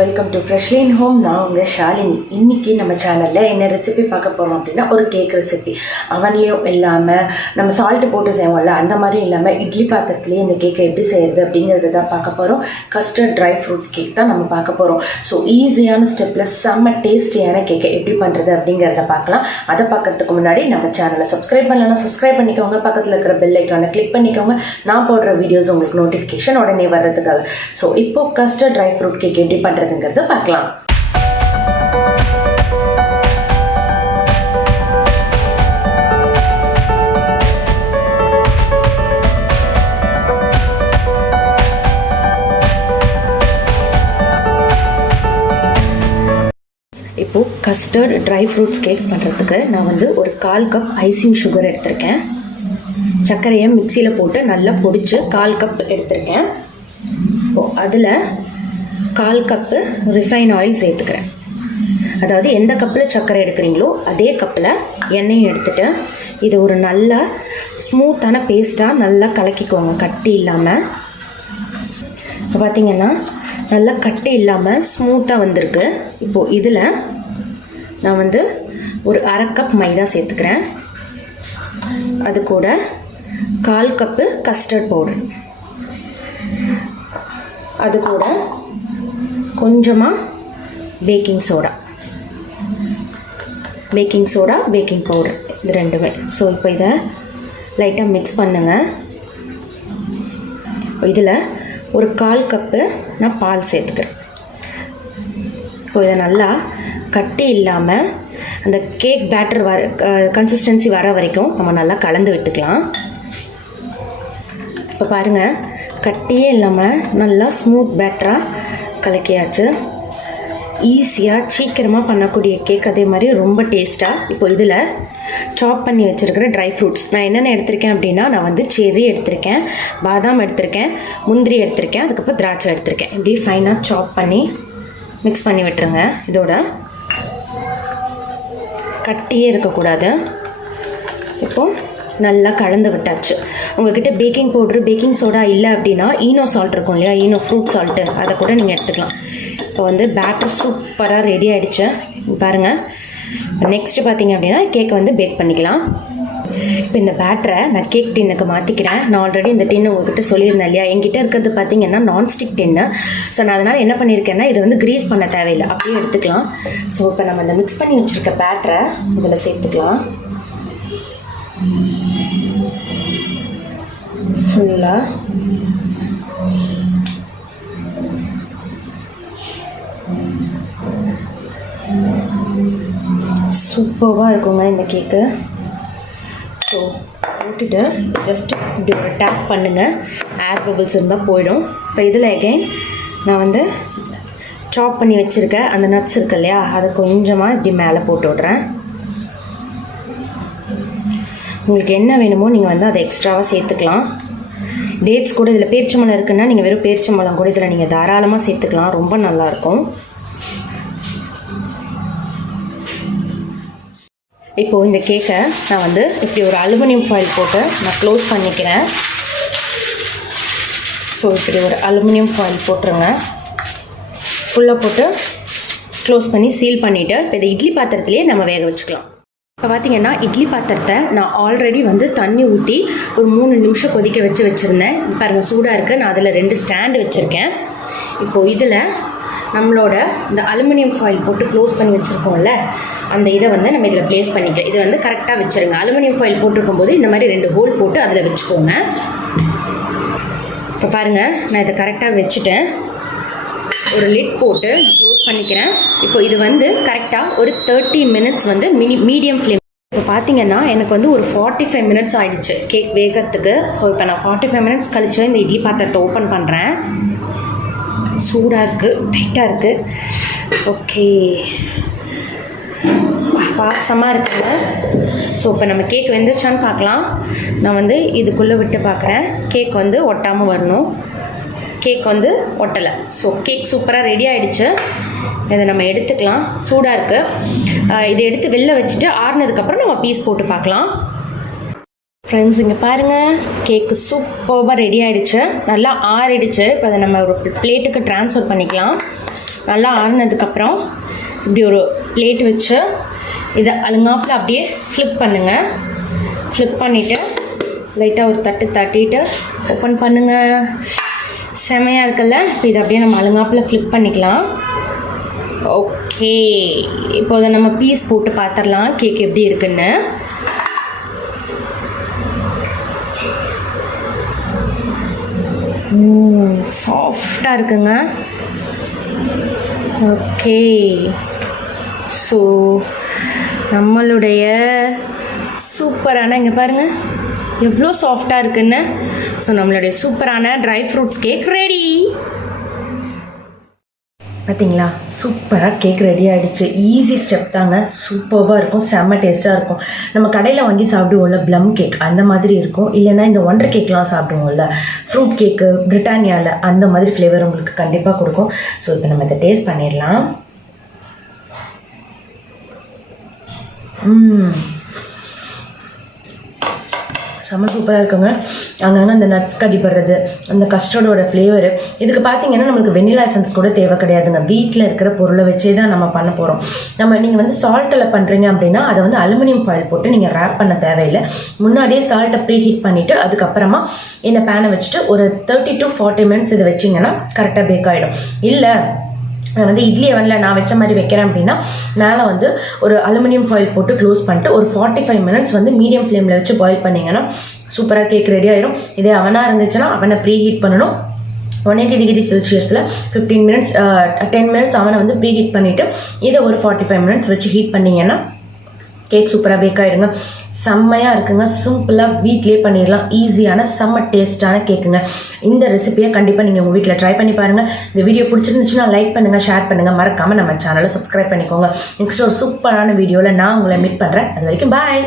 Welcome to Freshlyinhome. நான் உங்கள் ஷாலினி. இன்றைக்கி நம்ம சேனலில் என்ன ரெசிபி பார்க்க போகிறோம் அப்படின்னா ஒரு கேக் ரெசிபி. அவன்லேயும் இல்லாமல் நம்ம சால்ட்டு போட்டு செய்வோம்ல அந்த மாதிரியும் இல்லாமல் இட்லி பாத்திரத்துலேயே இந்த கேக்கை எப்படி செய்கிறது அப்படிங்கிறது தான் பார்க்க போகிறோம். கஸ்டர்ட் ட்ரை ஃப்ரூட்ஸ் கேக் தான் நம்ம பார்க்க போகிறோம். ஸோ ஈஸியான ஸ்டெப்பில் செம்ம டேஸ்டியான கேக்கை எப்படி பண்ணுறது அப்படிங்கிறத பார்க்கலாம். அதை பார்க்கறதுக்கு முன்னாடி நம்ம சேனலை சப்ஸ்கிரைப் பண்ணலன்னா சப்ஸ்கிரைப் பண்ணிக்கோங்க. பக்கத்தில் இருக்கிற பெல் ஐக்கானை கிளிக் பண்ணிக்கோங்க. நான் போடுற வீடியோஸ் உங்களுக்கு நோட்டிஃபிகேஷன் உடனே வர்றதுக்காக. ஸோ இப்போ கஸ்டர்ட் ட்ரை ஃப்ரூட் கேக் எப்படி பண்ணுறதுங்கிறத பார்க்கலாம். இப்போது கஸ்டர்ட் ட்ரை ஃப்ரூட்ஸ் கேக் பண்ணுறதுக்கு நான் ஒரு 1/4 கப் ஐசிங் சுகர் எடுத்திருக்கேன். சர்க்கரையை மிக்சியில் போட்டு நல்லா பொடிச்சு 1/4 கப் எடுத்திருக்கேன். இப்போது அதில் 1/4 கப்பு ரிஃபைன் ஆயில் சேர்த்துக்கிறேன். அதாவது எந்த கப்பில் சர்க்கரை எடுக்கிறீங்களோ அதே கப்பில் எண்ணெயும் எடுத்துகிட்டு இது ஒரு நல்ல ஸ்மூத்தான பேஸ்ட்டாக நல்லா கலக்கிக்கோங்க, கட்டி இல்லாமல். இப்போ பார்த்திங்கன்னா நல்லா கட்டி இல்லாமல் ஸ்மூத்தாக வந்திருக்கு. இப்போது இதில் நான் ஒரு 1/2 கப் மைதா சேர்த்துக்கிறேன். அது கூட 1/4 கப்பு கஸ்டர்ட் பவுடர், அது கூட கொஞ்சமாக பேக்கிங் சோடா, பேக்கிங் பவுடர், இது ரெண்டுமே. ஸோ இப்போ இதை லைட்டாக மிக்ஸ் பண்ணுங்கள். இதில் ஒரு 1/4 கப்பு நான் பால் சேர்த்துக்கிறேன். இப்போ இதை நல்லா கட்டி இல்லாமல் அந்த கேக் பேட்டர் கன்சிஸ்டன்சி வர வரைக்கும் நம்ம நல்லா கலந்து விட்டுக்கலாம். இப்போ பாருங்கள், கட்டியே இல்லாமல் நல்லா ஸ்மூத் பேட்டராக கலக்கியாச்சு. ஈஸியாக சீக்கிரமாக பண்ணக்கூடிய கேக், அதே மாதிரி ரொம்ப டேஸ்ட்டாக. இப்போ இதில் சாப் பண்ணி வச்சுருக்கிற ட்ரை ஃப்ரூட்ஸ் நான் என்னென்ன எடுத்திருக்கேன் அப்படின்னா, நான் செர்ரி எடுத்திருக்கேன், பாதாம் எடுத்திருக்கேன், முந்திரி எடுத்திருக்கேன், அதுக்கப்புறம் திராட்சை எடுத்திருக்கேன். இப்படி ஃபைனாக சாப் பண்ணி மிக்ஸ் பண்ணி விட்டுருங்க. இதோட கட்டியே இருக்கக்கூடாது. இப்போது நல்லா கலந்து விட்டாச்சு. உங்கள்கிட்ட பேக்கிங் பவுட்ரு, பேக்கிங் சோடா இல்லை அப்படின்னா ஈனோ சால்ட் இருக்கும் இல்லையா, ஈனோ ஃப்ரூட் சால்ட்டு, அதை கூட நீங்கள் எடுத்துக்கலாம். இப்போ பேட்டர் சூப்பராக ரெடி ஆகிடுச்சு பாருங்கள். நெக்ஸ்ட்டு பார்த்தீங்க அப்படின்னா கேக்கை பேக் பண்ணிக்கலாம். இப்போ இந்த பேட்டரை நான் கேக் டின்னுக்கு மாற்றிக்கிறேன். நான் ஆல்ரெடி இந்த டின்னு உங்கள்கிட்ட சொல்லியிருந்தேன் இல்லையா, என்கிட்ட இருக்கிறது பார்த்தீங்கன்னா நான்ஸ்டிக் டின்னு. ஸோ நான் அதனால் என்ன பண்ணியிருக்கேன்னா, இது க்ரீஸ் பண்ண தேவையில்லை, அப்படியே எடுத்துக்கலாம். ஸோ இப்போ நம்ம இந்த மிக்ஸ் பண்ணி வச்சுருக்க பேட்டரை இதில் சேர்த்துக்கலாம். ஃபுல்லாக சூப்பராக இருக்குங்க இந்த கேக்கு. ஸோ போட்டுட்டு ஜஸ்ட்டு இப்படி ஒரு டேப் பண்ணுங்கள், ஏர் பபிள்ஸ் இருந்தால் போயிடும். இப்போ இதில் எகைன் நான் சாப் பண்ணி வச்சுருக்க அந்த நட்ஸ் இருக்கு இல்லையா, அதை கொஞ்சமாக இப்படி மேலே போட்டு விட்றேன். உங்களுக்கு என்ன வேணுமோ நீங்கள் அதை எக்ஸ்ட்ராவாக சேர்த்துக்கலாம். டேட்ஸ் கூட இதில் பேரிச்சம்பழம் இருக்குன்னா நீங்கள் வெறும் பேரிச்சம்பழம் கூட இதில் நீங்கள் தாராளமாக சேர்த்துக்கலாம், ரொம்ப நல்லாயிருக்கும். இப்போது இந்த கேக்கை நான் இப்படி ஒரு அலுமினியம் ஃபாயில் போட்டு நான் க்ளோஸ் பண்ணிக்கிறேன். ஸோ இப்படி ஒரு அலுமினியம் ஃபாயில் போட்டுருங்க, ஃபுல்லாக போட்டு க்ளோஸ் பண்ணி சீல் பண்ணிவிட்டு இப்போ இதை இட்லி பாத்திரத்துலேயே நம்ம வேக வச்சுக்கலாம். இப்போ பார்த்திங்கன்னா இட்லி பாத்திரத்தை நான் ஆல்ரெடி தண்ணி ஊற்றி ஒரு 3 நிமிஷம் கொதிக்க வச்சுருந்தேன். பாருங்கள் சூடாக இருக்குது. நான் அதில் 2 ஸ்டாண்டு வச்சுருக்கேன். இப்போது இதில் நம்மளோட இந்த அலுமினியம் ஃபாயில் போட்டு க்ளோஸ் பண்ணி வச்சுருக்கோம்ல, அந்த இதை நம்ம இதில் ப்ளேஸ் பண்ணிக்கலாம். இது கரெக்டாக வச்சுருங்க. அலுமினியம் ஃபாயில் போட்டிருக்கும் போது இந்த மாதிரி 2 ஹோல் போட்டு அதில் வச்சுக்கோங்க. இப்போ பாருங்கள், நான் இதை கரெக்டாக வச்சுட்டேன். ஒரு லிட் போட்டு க்ளோஸ் பண்ணிக்கிறேன். இப்போ இது கரெக்டாக ஒரு 30 மினிட்ஸ் மீடியம் ஃப்ளேம். இப்போ பார்த்தீங்கன்னா எனக்கு ஒரு 45 மினிட்ஸ் ஆகிடுச்சு கேக் வேகிறதுக்கு. ஸோ இப்போ நான் 45 மினிட்ஸ் கழிச்சு இந்த இட்லி பாத்திரத்தை ஓப்பன் பண்ணுறேன். சூடாக இருக்குது, டைட்டாக இருக்குது. ஓகே, வாசமாக இருக்குங்க. ஸோ இப்போ நம்ம கேக் வெந்துருச்சான்னு பார்க்கலாம். நான் இதுக்குள்ளே விட்டு பார்க்குறேன். கேக் ஒட்டாமல் வரணும். கேக் ஒட்டலை. ஸோ கேக் சூப்பராக ரெடி ஆகிடுச்சு. இதை நம்ம எடுத்துக்கலாம். சூடாக இருக்குது. இதை எடுத்து வெளில வச்சுட்டு ஆறுனதுக்கப்புறம் நம்ம பீஸ் போட்டு பார்க்கலாம். ஃப்ரெண்ட்ஸ் இங்கே பாருங்கள், கேக்கு சூப்பராக ரெடி ஆகிடுச்சு, நல்லா ஆறிடுச்சு. இப்போ அதை நம்ம ஒரு பிளேட்டுக்கு ட்ரான்ஸ்ஃபர் பண்ணிக்கலாம். நல்லா ஆறுனதுக்கப்புறம் இப்படி ஒரு பிளேட் வச்சு இதை அழுங்காப்பில் அப்படியே ஃப்ளிப் பண்ணுங்கள். ஃப்ளிப் பண்ணிவிட்டு லைட்டாக ஒரு தட்டிட்டு ஓப்பன் பண்ணுங்கள். செமையாக இருக்குல்ல. இப்போ இதை அப்படியே நம்ம அழுங்காப்பில் ஃப்ளிப் பண்ணிக்கலாம். ஓகே, இப்போ அதை நம்ம பீஸ் போட்டு பார்த்துடலாம் கேக் எப்படி இருக்குன்னு. சாஃப்டாக இருக்குங்க. ஓகே, ஸோ நம்மளுடைய சூப்பரான இங்கே பாருங்கள் எவ்வளோ சாஃப்டாக இருக்குன்னு. ஸோ நம்மளுடைய சூப்பரான ட்ரை ஃப்ரூட்ஸ் கேக் ரெடி. பார்த்தீங்களா, சூப்பராக கேக் ரெடி ஆகிடுச்சு. ஈஸி ஸ்டெப் தாங்க, சூப்பராக இருக்கும், செம்ம டேஸ்ட்டாக இருக்கும். நம்ம கடையில் வாங்கி சாப்பிடுவோம்ல ப்ளம் கேக், அந்த மாதிரி இருக்கும். இல்லைன்னா இந்த ஒண்டர் கேக்லாம் சாப்பிடுவோம்ல, ஃப்ரூட் கேக்கு பிரிட்டானியாவில், அந்த மாதிரி ஃப்ளேவர் உங்களுக்கு கண்டிப்பாக கொடுக்கும். ஸோ இப்போ நம்ம இதை டேஸ்ட் பண்ணிடலாம். செம்ம சூப்பராக இருக்குங்க. அங்கங்கே அந்த நட்ஸ் கடிப்படுறது, அந்த கஸ்டர்டோட ஃப்ளேவரு. இதுக்கு பார்த்தீங்கன்னா நம்மளுக்கு வெண்ணிலா எசன்ஸ் கூட தேவை கிடையாதுங்க. வீட்டில் இருக்கிற பொருளை வச்சே தான் நம்ம பண்ண போகிறோம். நீங்கள் வந்து சால்ட்டில் பண்ணுறீங்க அப்படின்னா அதை வந்து அலுமினியம் ஃபாயில் போட்டு நீங்கள் ரேப் பண்ண தேவையில்லை. முன்னாடியே சால்ட்டை ப்ரீ ஹீட் பண்ணிவிட்டு அதுக்கப்புறமா இந்த பேனை வச்சுட்டு ஒரு 30 to 40 minutes இதை வச்சிங்கன்னா கரெக்டாக பேக் ஆகிடும். இல்லை வந்து இட்லி அவனில் நான் வச்ச மாதிரி வைக்கிறேன் அப்படின்னா மேலே வந்து ஒரு அலுமினியம் ஃபாயில் போட்டு க்ளோஸ் பண்ணிட்டு ஒரு 45 minutes வந்து மீடியம் ஃப்ளேமில் வச்சு பாயில் பண்ணிங்கன்னா சூப்பராக கேக் ரெடி ஆயிடும். இதே அவனாக இருந்துச்சுன்னா அவனை ப்ரீ ஹீட் பண்ணணும். 180 degree செல்சியஸில் 15 minutes 10 minutes அவனை வந்து ப்ரீ ஹீட் பண்ணிவிட்டு இதை ஒரு 45 minutes வச்சு ஹீட் பண்ணிங்கன்னா கேக் சூப்பராக பேக் ஆகிடுங்க. செம்மையாக இருக்குங்க. சிம்பிளாக வீட்லேயே பண்ணிடலாம். ஈஸியான செம்ம டேஸ்ட்டான கேக்குங்க. இந்த ரெசிபியை கண்டிப்பாக நீங்கள் உங்கள் வீட்டில் ட்ரை பண்ணி பாருங்கள். இந்த வீடியோ பிடிச்சிருந்துச்சுன்னா லைக் பண்ணுங்கள், ஷேர் பண்ணுங்கள், மறக்காமல் நம்ம சேனலை சப்ஸ்கிரைப் பண்ணிக்கோங்க. நெக்ஸ்ட் ஒரு சூப்பரான வீடியோவில் நான் உங்களை மீட் பண்ணுறேன். அது வரைக்கும் பாய்.